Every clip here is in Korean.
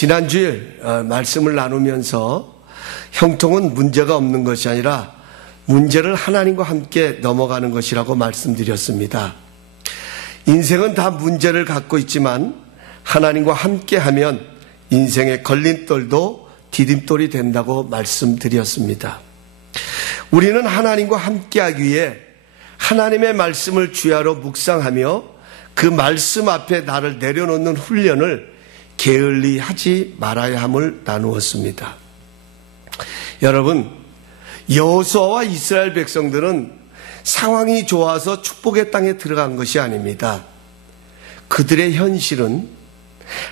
지난주에 말씀을 나누면서 형통은 문제가 없는 것이 아니라 문제를 하나님과 함께 넘어가는 것이라고 말씀드렸습니다. 인생은 다 문제를 갖고 있지만 하나님과 함께하면 인생의 걸림돌도 디딤돌이 된다고 말씀드렸습니다. 우리는 하나님과 함께하기 위해 하나님의 말씀을 주야로 묵상하며 그 말씀 앞에 나를 내려놓는 훈련을 게을리 하지 말아야 함을 나누었습니다. 여러분, 여호수아와 이스라엘 백성들은 상황이 좋아서 축복의 땅에 들어간 것이 아닙니다. 그들의 현실은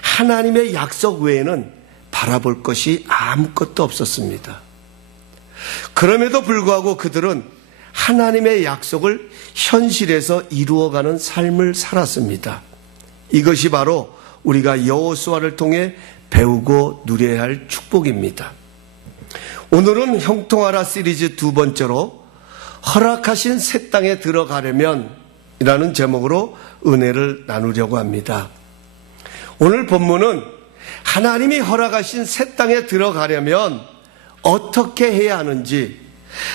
하나님의 약속 외에는 바라볼 것이 아무것도 없었습니다. 그럼에도 불구하고 그들은 하나님의 약속을 현실에서 이루어가는 삶을 살았습니다. 이것이 바로 우리가 여호수아를 통해 배우고 누려야 할 축복입니다. 오늘은 형통하라 시리즈 두 번째로 허락하신 새 땅에 들어가려면 이라는 제목으로 은혜를 나누려고 합니다. 오늘 본문은 하나님이 허락하신 새 땅에 들어가려면 어떻게 해야 하는지,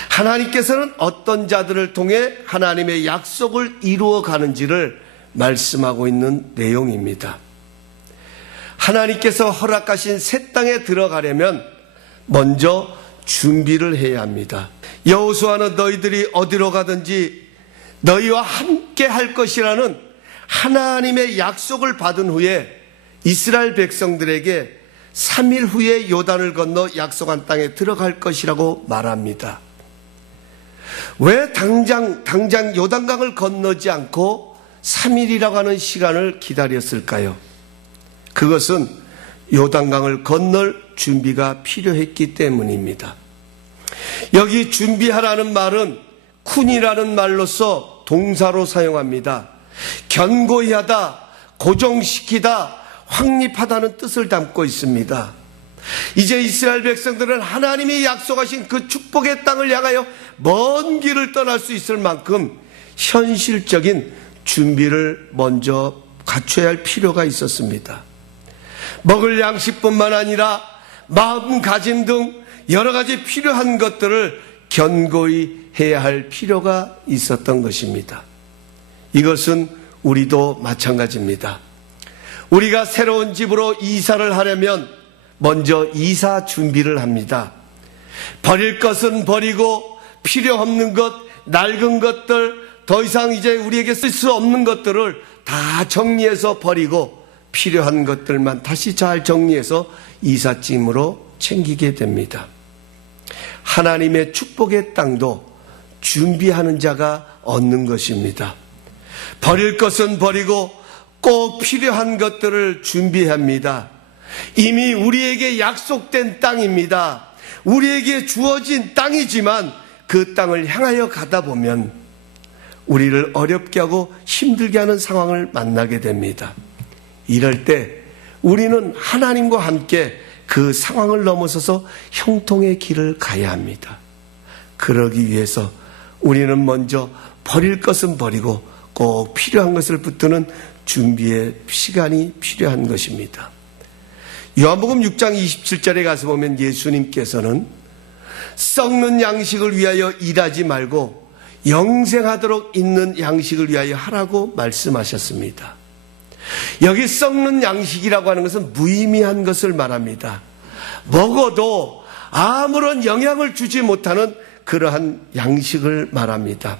하나님께서는 어떤 자들을 통해 하나님의 약속을 이루어 가는지를 말씀하고 있는 내용입니다. 하나님께서 허락하신 새 땅에 들어가려면 먼저 준비를 해야 합니다. 여호수아는 너희들이 어디로 가든지 너희와 함께 할 것이라는 하나님의 약속을 받은 후에 이스라엘 백성들에게 3일 후에 요단을 건너 약속한 땅에 들어갈 것이라고 말합니다. 왜 당장 요단강을 건너지 않고 3일이라고 하는 시간을 기다렸을까요? 그것은 요단강을 건널 준비가 필요했기 때문입니다. 여기 준비하라는 말은 쿤이라는 말로서 동사로 사용합니다. 견고히 하다, 고정시키다, 확립하다는 뜻을 담고 있습니다. 이제 이스라엘 백성들은 하나님이 약속하신 그 축복의 땅을 향하여 먼 길을 떠날 수 있을 만큼 현실적인 준비를 먼저 갖춰야 할 필요가 있었습니다. 먹을 양식뿐만 아니라 마음가짐 등 여러 가지 필요한 것들을 견고히 해야 할 필요가 있었던 것입니다. 이것은 우리도 마찬가지입니다. 우리가 새로운 집으로 이사를 하려면 먼저 이사 준비를 합니다. 버릴 것은 버리고 필요 없는 것, 낡은 것들, 더 이상 이제 우리에게 쓸 수 없는 것들을 다 정리해서 버리고 필요한 것들만 다시 잘 정리해서 이삿짐으로 챙기게 됩니다. 하나님의 축복의 땅도 준비하는 자가 얻는 것입니다. 버릴 것은 버리고 꼭 필요한 것들을 준비합니다. 이미 우리에게 약속된 땅입니다. 우리에게 주어진 땅이지만 그 땅을 향하여 가다 보면 우리를 어렵게 하고 힘들게 하는 상황을 만나게 됩니다. 이럴 때 우리는 하나님과 함께 그 상황을 넘어서서 형통의 길을 가야 합니다. 그러기 위해서 우리는 먼저 버릴 것은 버리고 꼭 필요한 것을 붙드는 준비의 시간이 필요한 것입니다. 요한복음 6장 27절에 가서 보면 예수님께서는 썩는 양식을 위하여 일하지 말고 영생하도록 있는 양식을 위하여 하라고 말씀하셨습니다. 여기 썩는 양식이라고 하는 것은 무의미한 것을 말합니다. 먹어도 아무런 영향을 주지 못하는 그러한 양식을 말합니다.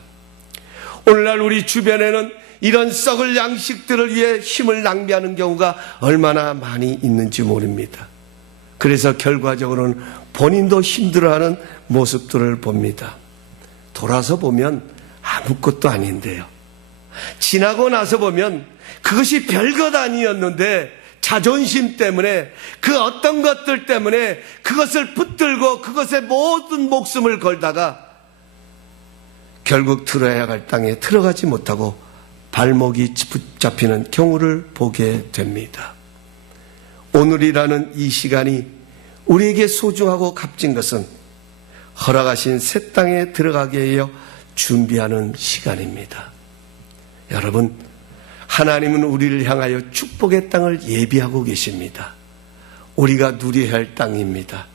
오늘날 우리 주변에는 이런 썩을 양식들을 위해 힘을 낭비하는 경우가 얼마나 많이 있는지 모릅니다. 그래서 결과적으로는 본인도 힘들어하는 모습들을 봅니다. 돌아서 보면 아무것도 아닌데요. 지나고 나서 보면 그것이 별것 아니었는데 자존심 때문에 그 어떤 것들 때문에 그것을 붙들고 그것에 모든 목숨을 걸다가 결국 들어야 할 땅에 들어가지 못하고 발목이 붙잡히는 경우를 보게 됩니다. 오늘이라는 이 시간이 우리에게 소중하고 값진 것은 허락하신 새 땅에 들어가게 하여 준비하는 시간입니다. 여러분, 하나님은 우리를 향하여 축복의 땅을 예비하고 계십니다. 우리가 누려야 할 땅입니다.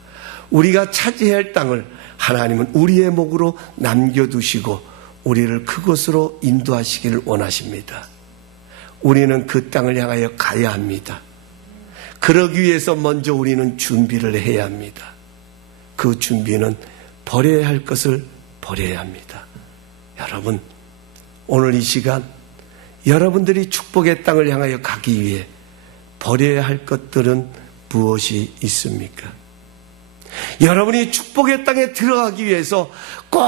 우리가 차지해야 할 땅을 하나님은 우리의 목으로 남겨두시고 우리를 그곳으로 인도하시기를 원하십니다. 우리는 그 땅을 향하여 가야 합니다. 그러기 위해서 먼저 우리는 준비를 해야 합니다. 그 준비는 버려야 할 것을 버려야 합니다. 여러분, 오늘 이 시간 여러분들이 축복의 땅을 향하여 가기 위해 버려야 할 것들은 무엇이 있습니까? 여러분이 축복의 땅에 들어가기 위해서 꼭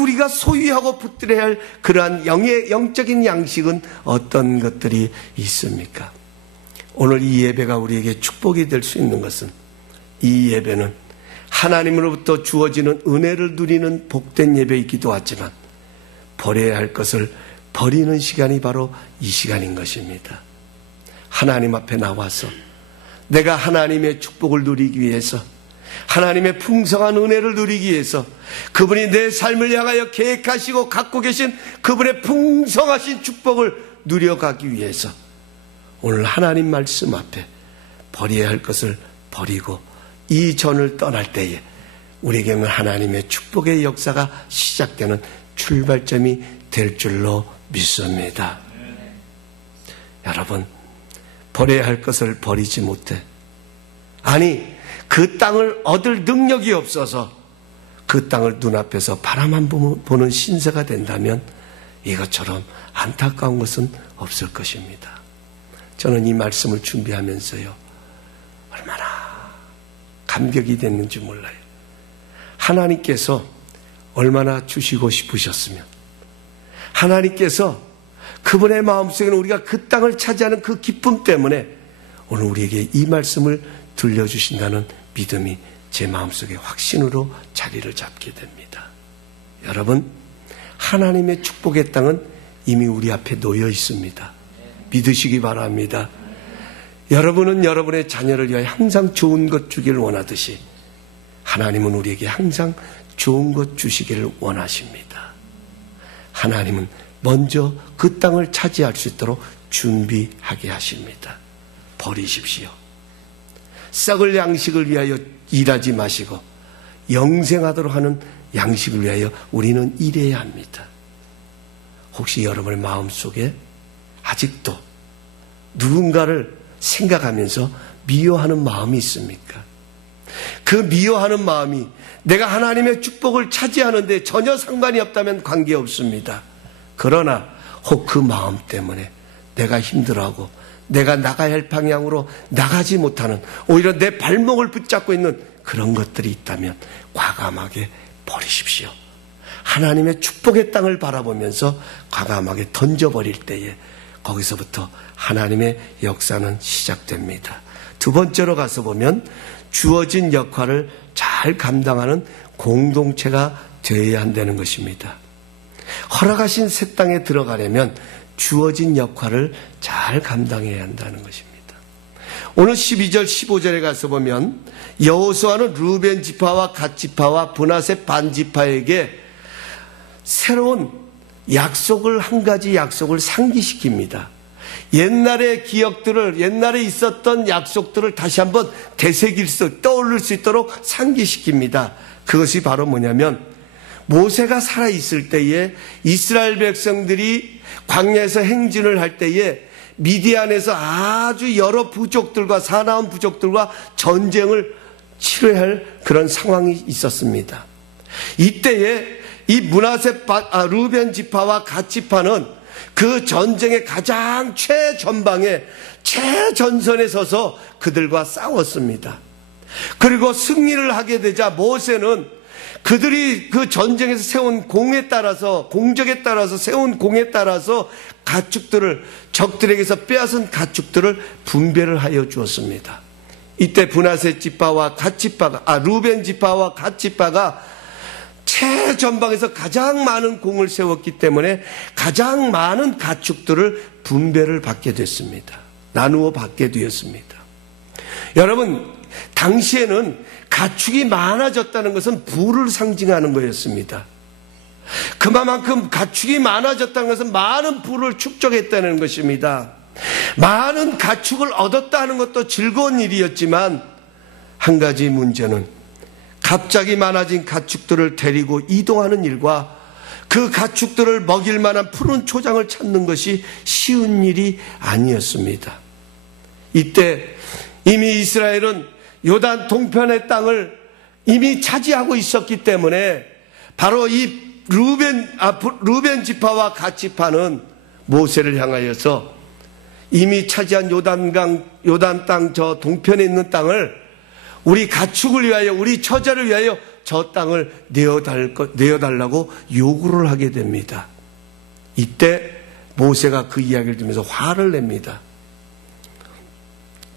우리가 소유하고 붙들어야 할 그러한 영적인 양식은 어떤 것들이 있습니까? 오늘 이 예배가 우리에게 축복이 될 수 있는 것은 이 예배는 하나님으로부터 주어지는 은혜를 누리는 복된 예배이기도 하지만 버려야 할 것을 버리는 시간이 바로 이 시간인 것입니다. 하나님 앞에 나와서 내가 하나님의 축복을 누리기 위해서 하나님의 풍성한 은혜를 누리기 위해서 그분이 내 삶을 향하여 계획하시고 갖고 계신 그분의 풍성하신 축복을 누려가기 위해서 오늘 하나님 말씀 앞에 버려야 할 것을 버리고 이 전을 떠날 때에 우리에게는 하나님의 축복의 역사가 시작되는 출발점이 될 줄로 믿습니다. 여러분, 버려야 할 것을 버리지 못해, 아니 그 땅을 얻을 능력이 없어서 그 땅을 눈앞에서 바라만 보는 신세가 된다면 이것처럼 안타까운 것은 없을 것입니다. 저는 이 말씀을 준비하면서요, 얼마나 감격이 됐는지 몰라요. 하나님께서 얼마나 주시고 싶으셨으면, 하나님께서 그분의 마음속에는 우리가 그 땅을 차지하는 그 기쁨 때문에 오늘 우리에게 이 말씀을 들려주신다는 믿음이 제 마음속에 확신으로 자리를 잡게 됩니다. 여러분, 하나님의 축복의 땅은 이미 우리 앞에 놓여 있습니다. 믿으시기 바랍니다. 여러분은 여러분의 자녀를 위하여 항상 좋은 것 주기를 원하듯이 하나님은 우리에게 항상 좋은 것 주시기를 원하십니다. 하나님은 먼저 그 땅을 차지할 수 있도록 준비하게 하십니다. 버리십시오. 썩을 양식을 위하여 일하지 마시고 영생하도록 하는 양식을 위하여 우리는 일해야 합니다. 혹시 여러분의 마음속에 아직도 누군가를 생각하면서 미워하는 마음이 있습니까? 그 미워하는 마음이 내가 하나님의 축복을 차지하는데 전혀 상관이 없다면 관계없습니다. 그러나 혹 그 마음 때문에 내가 힘들어하고 내가 나가야 할 방향으로 나가지 못하는, 오히려 내 발목을 붙잡고 있는 그런 것들이 있다면 과감하게 버리십시오. 하나님의 축복의 땅을 바라보면서 과감하게 던져버릴 때에 거기서부터 하나님의 역사는 시작됩니다. 두 번째로 가서 보면 주어진 역할을 잘 감당하는 공동체가 되어야 한다는 것입니다. 허락하신 새 땅에 들어가려면 주어진 역할을 잘 감당해야 한다는 것입니다. 오늘 12절 15절에 가서 보면 여호수아는 루벤 지파와 갓 지파와 므낫세 반 지파에게 새로운 약속을, 한 가지 약속을 상기시킵니다. 옛날의 기억들을, 옛날에 있었던 약속들을 다시 한번 되새길 떠올릴 수 있도록 상기시킵니다. 그것이 바로 뭐냐면 모세가 살아있을 때에 이스라엘 백성들이 광야에서 행진을 할 때에 미디안에서 아주 여러 부족들과, 사나운 부족들과 전쟁을 치러야 할 그런 상황이 있었습니다. 이때에 이 므낫세 루벤 지파와 갓 지파는 그 전쟁의 가장 최전방에, 최전선에 서서 그들과 싸웠습니다. 그리고 승리를 하게 되자 모세는 그들이 그 전쟁에서 세운 공에 따라서, 공적에 따라서 세운 공에 따라서 가축들을, 적들에게서 빼앗은 가축들을 분배를 하여 주었습니다. 이때 므낫세 지파와 갓 지파가, 루벤 지파와 갓 지파가 최전방에서 가장 많은 공을 세웠기 때문에 가장 많은 가축들을 분배를 받게 됐습니다. 나누어 받게 되었습니다. 여러분, 당시에는 가축이 많아졌다는 것은 부를 상징하는 거였습니다. 그만큼 가축이 많아졌다는 것은 많은 부를 축적했다는 것입니다. 많은 가축을 얻었다는 것도 즐거운 일이었지만 한 가지 문제는 갑자기 많아진 가축들을 데리고 이동하는 일과 그 가축들을 먹일 만한 푸른 초장을 찾는 것이 쉬운 일이 아니었습니다. 이때 이미 이스라엘은 요단 동편의 땅을 이미 차지하고 있었기 때문에 바로 이 루벤 지파와 갓 지파는 모세를 향하여서 이미 차지한 요단 땅 저 동편에 있는 땅을 우리 가축을 위하여, 우리 처자를 위하여 저 땅을 내어달라고 요구를 하게 됩니다. 이때 모세가 그 이야기를 들으면서 화를 냅니다.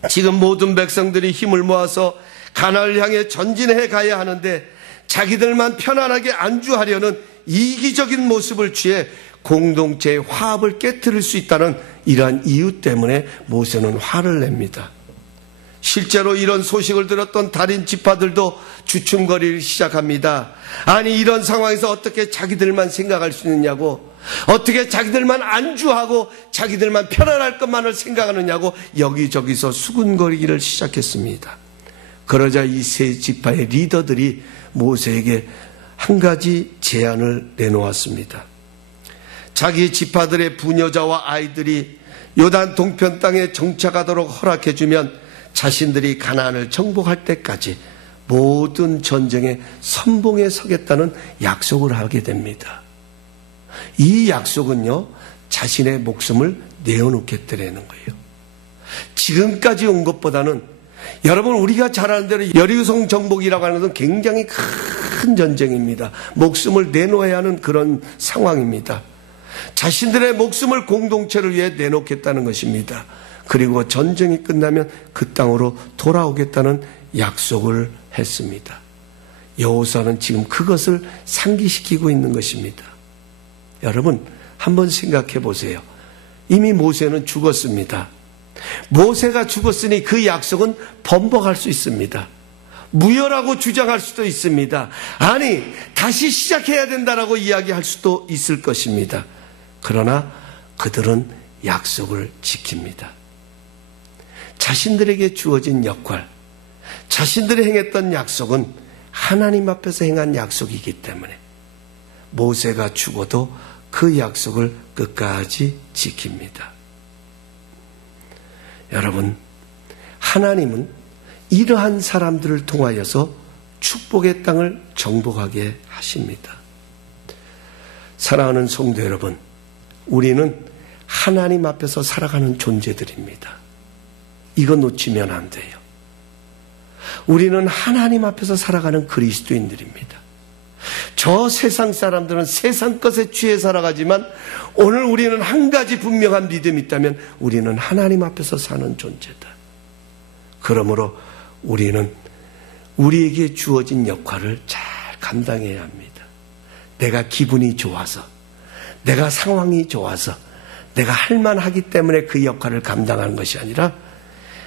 지금 모든 백성들이 힘을 모아서 가나안을 향해 전진해 가야 하는데 자기들만 편안하게 안주하려는 이기적인 모습을 취해 공동체의 화합을 깨뜨릴 수 있다는 이러한 이유 때문에 모세는 화를 냅니다. 실제로 이런 소식을 들었던 다른 지파들도 주춤거리기 시작합니다. 아니, 이런 상황에서 어떻게 자기들만 생각할 수 있느냐고, 어떻게 자기들만 안주하고 자기들만 편안할 것만을 생각하느냐고 여기저기서 수군거리기를 시작했습니다. 그러자 이 세 지파의 리더들이 모세에게 한 가지 제안을 내놓았습니다. 자기 지파들의 부녀자와 아이들이 요단 동편 땅에 정착하도록 허락해주면 자신들이 가나안을 정복할 때까지 모든 전쟁의 선봉에 서겠다는 약속을 하게 됩니다. 이 약속은요, 자신의 목숨을 내어놓겠다라는 거예요. 지금까지 온 것보다는, 여러분, 우리가 잘 아는 대로 여리고성 정복이라고 하는 것은 굉장히 큰 전쟁입니다. 목숨을 내놓아야 하는 그런 상황입니다. 자신들의 목숨을 공동체를 위해 내놓겠다는 것입니다. 그리고 전쟁이 끝나면 그 땅으로 돌아오겠다는 약속을 했습니다. 여호수아는 지금 그것을 상기시키고 있는 것입니다. 여러분, 한번 생각해 보세요. 이미 모세는 죽었습니다. 모세가 죽었으니 그 약속은 번복할 수 있습니다. 무효라고 주장할 수도 있습니다. 아니, 다시 시작해야 된다라고 이야기할 수도 있을 것입니다. 그러나 그들은 약속을 지킵니다. 자신들에게 주어진 역할, 자신들이 행했던 약속은 하나님 앞에서 행한 약속이기 때문에 모세가 죽어도 그 약속을 끝까지 지킵니다. 여러분, 하나님은 이러한 사람들을 통하여서 축복의 땅을 정복하게 하십니다. 사랑하는 성도 여러분, 우리는 하나님 앞에서 살아가는 존재들입니다. 이거 놓치면 안 돼요. 우리는 하나님 앞에서 살아가는 그리스도인들입니다. 저 세상 사람들은 세상 것에 취해 살아가지만 오늘 우리는 한 가지 분명한 믿음이 있다면 우리는 하나님 앞에서 사는 존재다. 그러므로 우리는 우리에게 주어진 역할을 잘 감당해야 합니다. 내가 기분이 좋아서, 내가 상황이 좋아서, 내가 할 만하기 때문에 그 역할을 감당하는 것이 아니라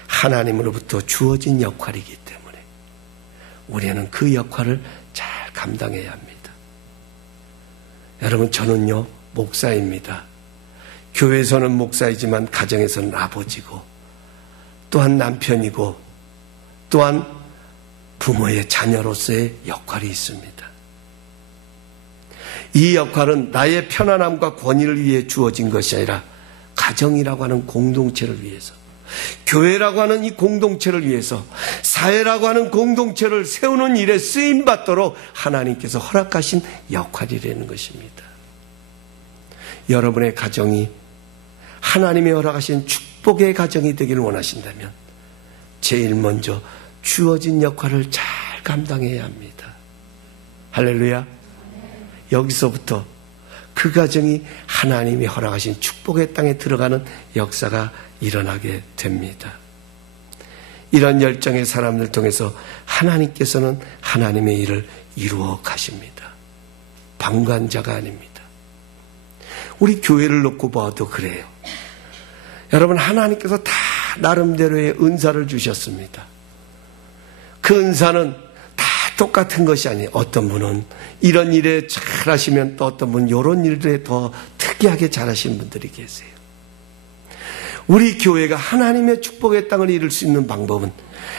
하나님으로부터 주어진 역할이기 때문에 우리는 그 역할을 잘 감당해야 합니다. 여러분, 저는요, 목사입니다. 교회에서는 목사이지만 가정에서는 아버지고 또한 남편이고 또한 부모의 자녀로서의 역할이 있습니다. 이 역할은 나의 편안함과 권위를 위해 주어진 것이 아니라 가정이라고 하는 공동체를 위해서, 교회라고 하는 이 공동체를 위해서, 사회라고 하는 공동체를 세우는 일에 쓰임받도록 하나님께서 허락하신 역할이라는 것입니다. 여러분의 가정이 하나님의 허락하신 축복의 가정이 되기를 원하신다면 제일 먼저 주어진 역할을 잘 감당해야 합니다. 할렐루야. 여기서부터 그 가정이 하나님이 허락하신 축복의 땅에 들어가는 역사가 일어나게 됩니다. 이런 열정의 사람들 통해서 하나님께서는 하나님의 일을 이루어 가십니다. 방관자가 아닙니다. 우리 교회를 놓고 봐도 그래요. 여러분, 하나님께서 다 나름대로의 은사를 주셨습니다. 그 은사는 다 똑같은 것이 아니에요. 어떤 분은 이런 일에 잘하시면 또 어떤 분은 이런 일들에 더 특이하게 잘하시는 분들이 계세요. 우리 교회가 하나님의 축복의 땅을 이룰 수 있는 방법은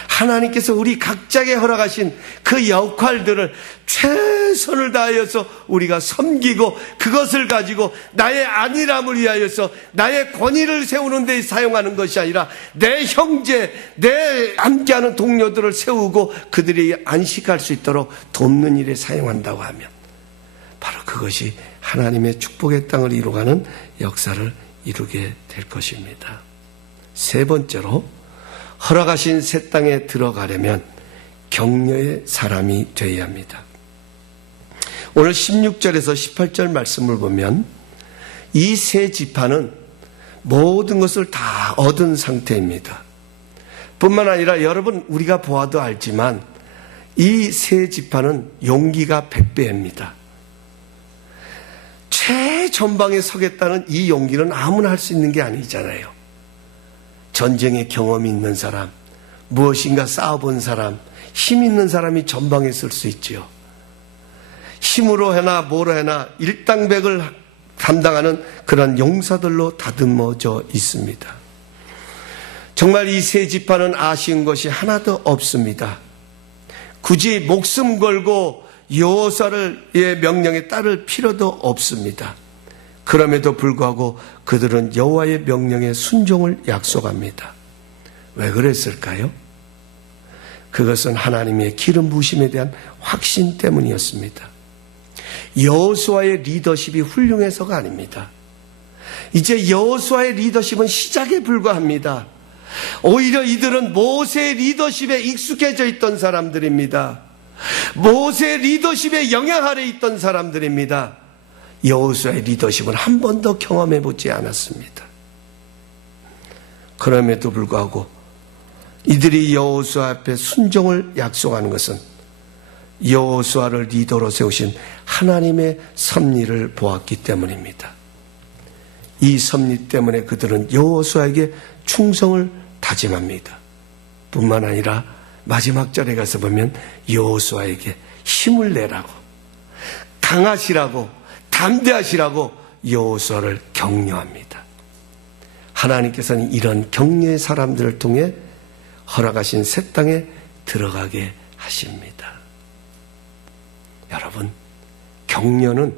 하나님께서 우리 각자에게 허락하신 그 역할들을 최선을 다하여서 우리가 섬기고 그것을 가지고 나의 안일함을 위하여서 나의 권위를 세우는 데 사용하는 것이 아니라 내 형제, 내 함께하는 동료들을 세우고 그들이 안식할 수 있도록 돕는 일에 사용한다고 하면 바로 그것이 하나님의 축복의 땅을 이루어가는 역사를 이루게 될 것입니다. 세 번째로 허락하신 새 땅에 들어가려면 격려의 사람이 되어야 합니다. 오늘 16절에서 18절 말씀을 보면 이 세 지파는 모든 것을 다 얻은 상태입니다. 뿐만 아니라 여러분 우리가 보아도 알지만 이 세 지파는 용기가 100배입니다. 최전방에 서겠다는 이 용기는 아무나 할 수 있는 게 아니잖아요. 전쟁의 경험이 있는 사람, 무엇인가 싸워본 사람, 힘 있는 사람이 전방에 설 수 있지요. 힘으로 해나 뭐로 해나 일당백을 담당하는 그런 용사들로 다듬어져 있습니다. 정말 이 세 지파는 아쉬운 것이 하나도 없습니다. 굳이 목숨 걸고 여호수아의 명령에 따를 필요도 없습니다. 그럼에도 불구하고 그들은 여호와의 명령에 순종을 약속합니다. 왜 그랬을까요? 그것은 하나님의 기름 부으심에 대한 확신 때문이었습니다. 여호수아의 리더십이 훌륭해서가 아닙니다. 이제 여호수아의 리더십은 시작에 불과합니다. 오히려 이들은 모세의 리더십에 익숙해져 있던 사람들입니다. 모세의 리더십에 영향 아래 있던 사람들입니다. 여호수아의 리더십은 한 번도 경험해 보지 않았습니다. 그럼에도 불구하고 이들이 여호수아 앞에 순종을 약속하는 것은 여호수아를 리더로 세우신 하나님의 섭리를 보았기 때문입니다. 이 섭리 때문에 그들은 여호수아에게 충성을 다짐합니다. 뿐만 아니라 마지막 절에 가서 보면 여호수아에게 힘을 내라고, 강하시라고, 담대하시라고 여호수아를 격려합니다. 하나님께서는 이런 격려의 사람들을 통해 허락하신 새 땅에 들어가게 하십니다. 여러분, 격려는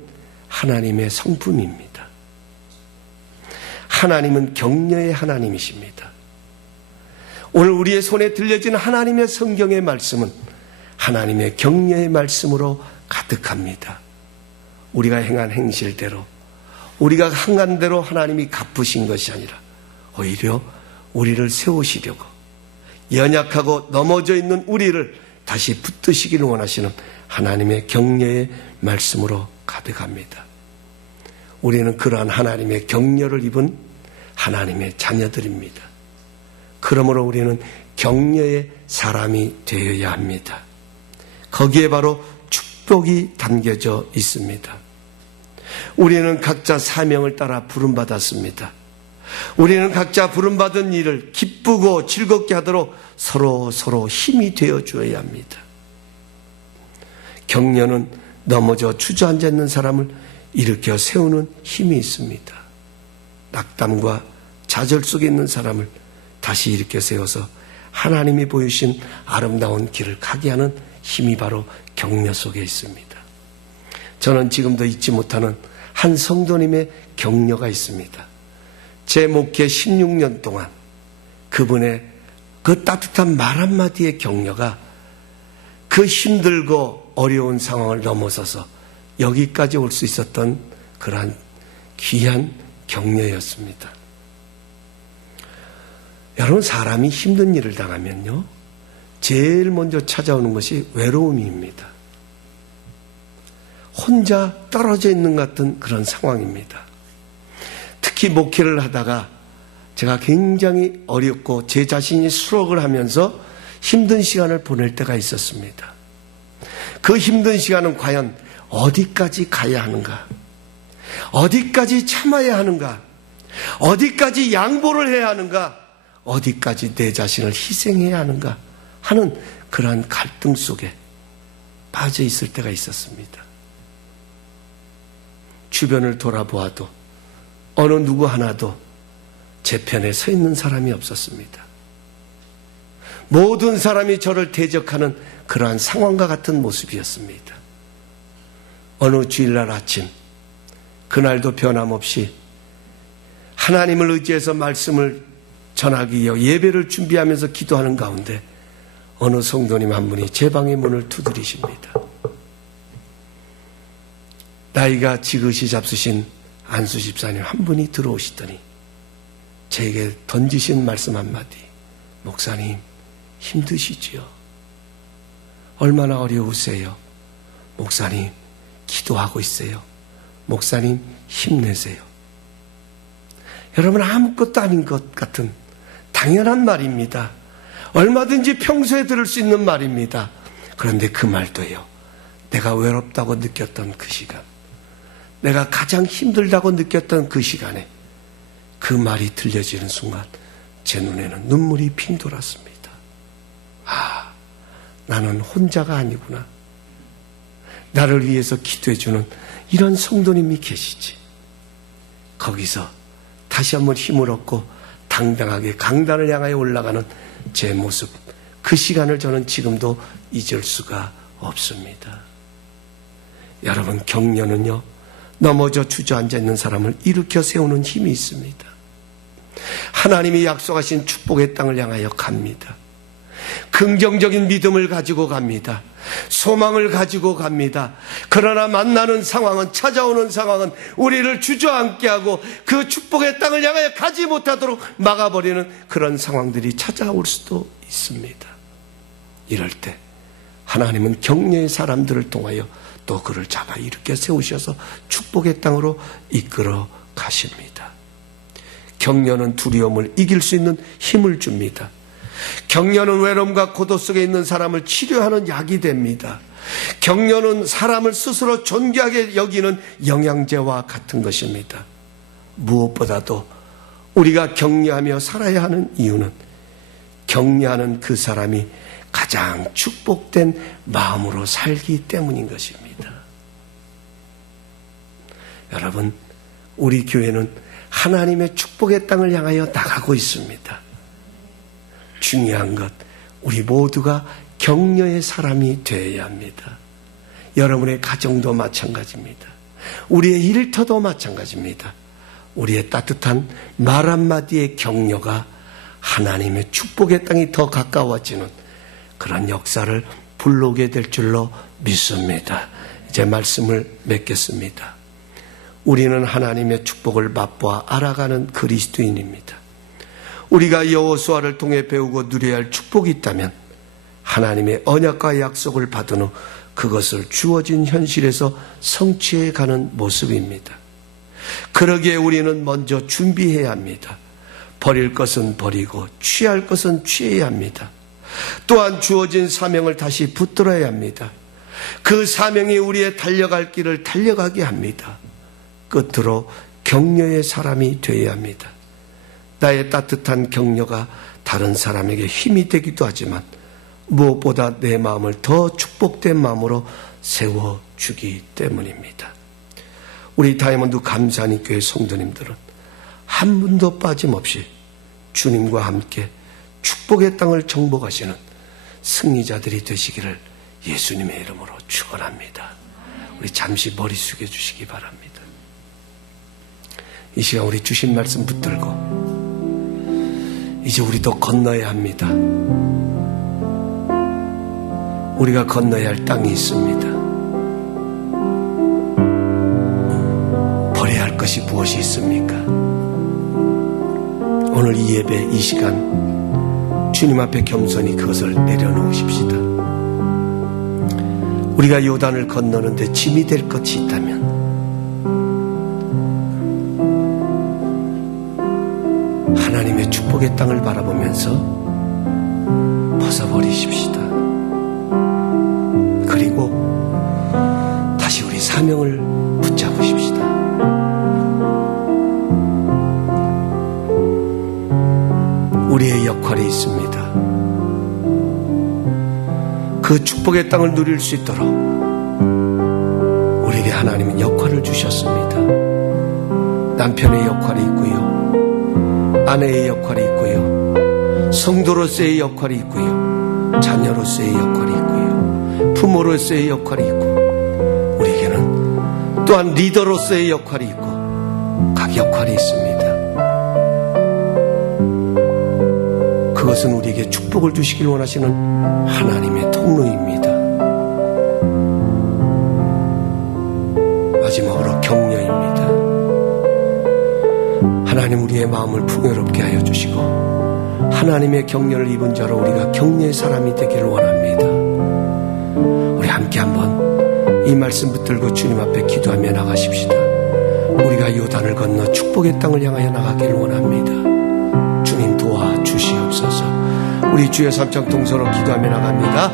하나님의 성품입니다. 하나님은 격려의 하나님이십니다. 오늘 우리의 손에 들려진 하나님의 성경의 말씀은 하나님의 격려의 말씀으로 가득합니다. 우리가 행한 행실대로, 우리가 행한 대로 하나님이 갚으신 것이 아니라 오히려 우리를 세우시려고 연약하고 넘어져 있는 우리를 다시 붙드시기를 원하시는 하나님의 격려의 말씀으로 가득합니다. 우리는 그러한 하나님의 격려를 입은 하나님의 자녀들입니다. 그러므로 우리는 격려의 사람이 되어야 합니다. 거기에 바로 축복이 담겨져 있습니다. 우리는 각자 사명을 따라 부름받았습니다. 우리는 각자 부름받은 일을 기쁘고 즐겁게 하도록 서로 힘이 되어 주어야 합니다. 격려는 넘어져 주저앉아 있는 사람을 일으켜 세우는 힘이 있습니다. 낙담과 좌절 속에 있는 사람을 다시 일으켜 세워서 하나님이 보이신 아름다운 길을 가게 하는 힘이 바로 격려 속에 있습니다. 저는 지금도 잊지 못하는 한 성도님의 격려가 있습니다. 제 목회 16년 동안 그분의 그 따뜻한 말 한마디의 격려가 그 힘들고 어려운 상황을 넘어서서 여기까지 올 수 있었던 그러한 귀한 격려였습니다. 여러분, 사람이 힘든 일을 당하면요, 제일 먼저 찾아오는 것이 외로움입니다. 혼자 떨어져 있는 것 같은 그런 상황입니다. 특히 목회를 하다가 제가 굉장히 어렵고 제 자신이 수록을 하면서 힘든 시간을 보낼 때가 있었습니다. 그 힘든 시간은 과연 어디까지 가야 하는가? 어디까지 참아야 하는가? 어디까지 양보를 해야 하는가? 어디까지 내 자신을 희생해야 하는가? 하는 그러한 갈등 속에 빠져 있을 때가 있었습니다. 주변을 돌아보아도 어느 누구 하나도 제 편에 서 있는 사람이 없었습니다. 모든 사람이 저를 대적하는 그러한 상황과 같은 모습이었습니다. 어느 주일날 아침, 그날도 변함없이 하나님을 의지해서 말씀을 전하기 위해 예배를 준비하면서 기도하는 가운데 어느 성도님 한 분이 제 방의 문을 두드리십니다. 나이가 지긋이 잡수신 안수 집사님 한 분이 들어오시더니 제게 던지신 말씀 한마디. 목사님, 힘드시지요? 얼마나 어려우세요? 목사님, 기도하고 있어요. 목사님, 힘내세요. 여러분, 아무것도 아닌 것 같은 당연한 말입니다. 얼마든지 평소에 들을 수 있는 말입니다. 그런데 그 말도요, 내가 외롭다고 느꼈던 그 시간, 내가 가장 힘들다고 느꼈던 그 시간에 그 말이 들려지는 순간 제 눈에는 눈물이 핑 돌았습니다. 아, 나는 혼자가 아니구나. 나를 위해서 기도해주는 이런 성도님이 계시지. 거기서 다시 한번 힘을 얻고 당당하게 강단을 향하여 올라가는 제 모습, 그 시간을 저는 지금도 잊을 수가 없습니다. 여러분, 격려는요, 넘어져 주저앉아 있는 사람을 일으켜 세우는 힘이 있습니다. 하나님이 약속하신 축복의 땅을 향하여 갑니다. 긍정적인 믿음을 가지고 갑니다. 소망을 가지고 갑니다. 그러나 만나는 상황은, 찾아오는 상황은 우리를 주저앉게 하고 그 축복의 땅을 향하여 가지 못하도록 막아버리는 그런 상황들이 찾아올 수도 있습니다. 이럴 때 하나님은 격려의 사람들을 통하여 또 그를 잡아 일으켜 세우셔서 축복의 땅으로 이끌어 가십니다. 격려는 두려움을 이길 수 있는 힘을 줍니다. 격려는 외로움과 고독 속에 있는 사람을 치료하는 약이 됩니다. 격려는 사람을 스스로 존귀하게 여기는 영양제와 같은 것입니다. 무엇보다도 우리가 격려하며 살아야 하는 이유는 격려하는 그 사람이 가장 축복된 마음으로 살기 때문인 것입니다. 여러분, 우리 교회는 하나님의 축복의 땅을 향하여 나가고 있습니다. 중요한 것, 우리 모두가 격려의 사람이 되어야 합니다. 여러분의 가정도 마찬가지입니다. 우리의 일터도 마찬가지입니다. 우리의 따뜻한 말 한마디의 격려가 하나님의 축복의 땅이 더 가까워지는 그런 역사를 불러오게 될 줄로 믿습니다. 이제 말씀을 맺겠습니다. 우리는 하나님의 축복을 맛보아 알아가는 그리스도인입니다. 우리가 여호수아를 통해 배우고 누려야 할 축복이 있다면 하나님의 언약과 약속을 받은 후 그것을 주어진 현실에서 성취해 가는 모습입니다. 그러기에 우리는 먼저 준비해야 합니다. 버릴 것은 버리고 취할 것은 취해야 합니다. 또한 주어진 사명을 다시 붙들어야 합니다. 그 사명이 우리의 달려갈 길을 달려가게 합니다. 끝으로 격려의 사람이 되어야 합니다. 나의 따뜻한 격려가 다른 사람에게 힘이 되기도 하지만 무엇보다 내 마음을 더 축복된 마음으로 세워주기 때문입니다. 우리 다이아몬드 감사하니 교회 성도님들은 한 분도 빠짐없이 주님과 함께 축복의 땅을 정복하시는 승리자들이 되시기를 예수님의 이름으로 축원합니다. 우리 잠시 머리 숙여 주시기 바랍니다. 이 시간 우리 주신 말씀 붙들고 이제 우리도 건너야 합니다. 우리가 건너야 할 땅이 있습니다. 버려야 할 것이 무엇이 있습니까? 오늘 이 예배, 이 시간 주님 앞에 겸손히 그것을 내려놓으십시다. 우리가 요단을 건너는데 짐이 될 것이 있다면 하나님의 축복의 땅을 바라보면서 벗어버리십시다. 그리고 다시 우리 사명을 붙잡으십시다. 우리의 역할이 있습니다. 그 축복의 땅을 누릴 수 있도록 우리에게 하나님은 역할을 주셨습니다. 남편의 역할이 있고요. 아내의 역할이 있고요. 성도로서의 역할이 있고요. 자녀로서의 역할이 있고요. 부모로서의 역할이 있고, 우리에게는 또한 리더로서의 역할이 있고, 각 역할이 있습니다. 그것은 우리에게 축복을 주시길 원하시는 하나님의 통로입니다. 마지막으로 격려입니다. 하나님, 우리의 마음을 풍요롭게 하여 주시고 하나님의 격려를 입은 자로 우리가 격려의 사람이 되기를 원합니다. 우리 함께 한번 이 말씀 붙들고 주님 앞에 기도하며 나가십시다. 우리가 요단을 건너 축복의 땅을 향하여 나가기를 원합니다. 주님 도와주시옵소서. 우리 주의 삼창 동서로 기도하며 나갑니다.